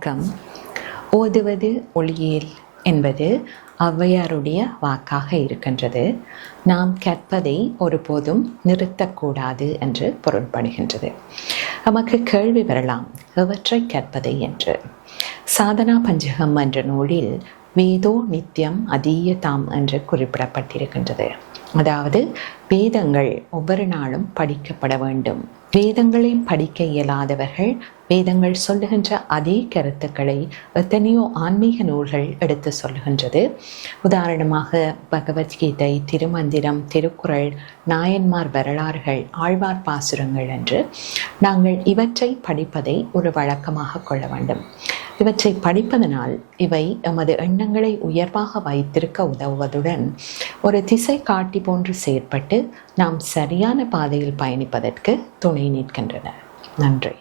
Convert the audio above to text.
வணக்கம். ஓதுவது ஒளியேல் என்பது ஔவையாருடைய வாக்காக இருக்கின்றது. நாம் கற்பதை ஒருபோதும் நிறுத்தக்கூடாது என்று பொருள்படுகின்றது. நமக்கு கேள்வி வரலாம், எவற்றை கற்பதை என்று. சாதனா பஞ்சகம் என்ற நூலில் வேதோ நித்தியம் அதீயதாம் என்று குறிப்பிடப்பட்டிருக்கின்றது. அதாவது வேதங்கள் ஒவ்வொரு நாளும் படிக்கப்பட வேண்டும். வேதங்களை படிக்க இயலாதவர்கள் வேதங்கள் சொல்லுகின்ற அதே கருத்துக்களை எத்தனையோ ஆன்மீக நூல்கள் எடுத்து சொல்லுகின்றது. உதாரணமாக பகவத்கீதை, திருமந்திரம், திருக்குறள், நாயன்மார் வரலாறுகள், ஆழ்வார் பாசுரங்கள் என்று நாங்கள் இவற்றை படிப்பதை ஒரு வழக்கமாக கொள்ள வேண்டும். இவற்றை படிப்பதனால் இவை எமது எண்ணங்களை உயர்வாக வைத்திருக்க உதவுவதுடன் ஒரு திசை காட்டி போன்று செயற்பட்டு நாம் சரியான பாதையில் பயணிப்பதற்கு துணை நிற்கின்றன. நன்றி.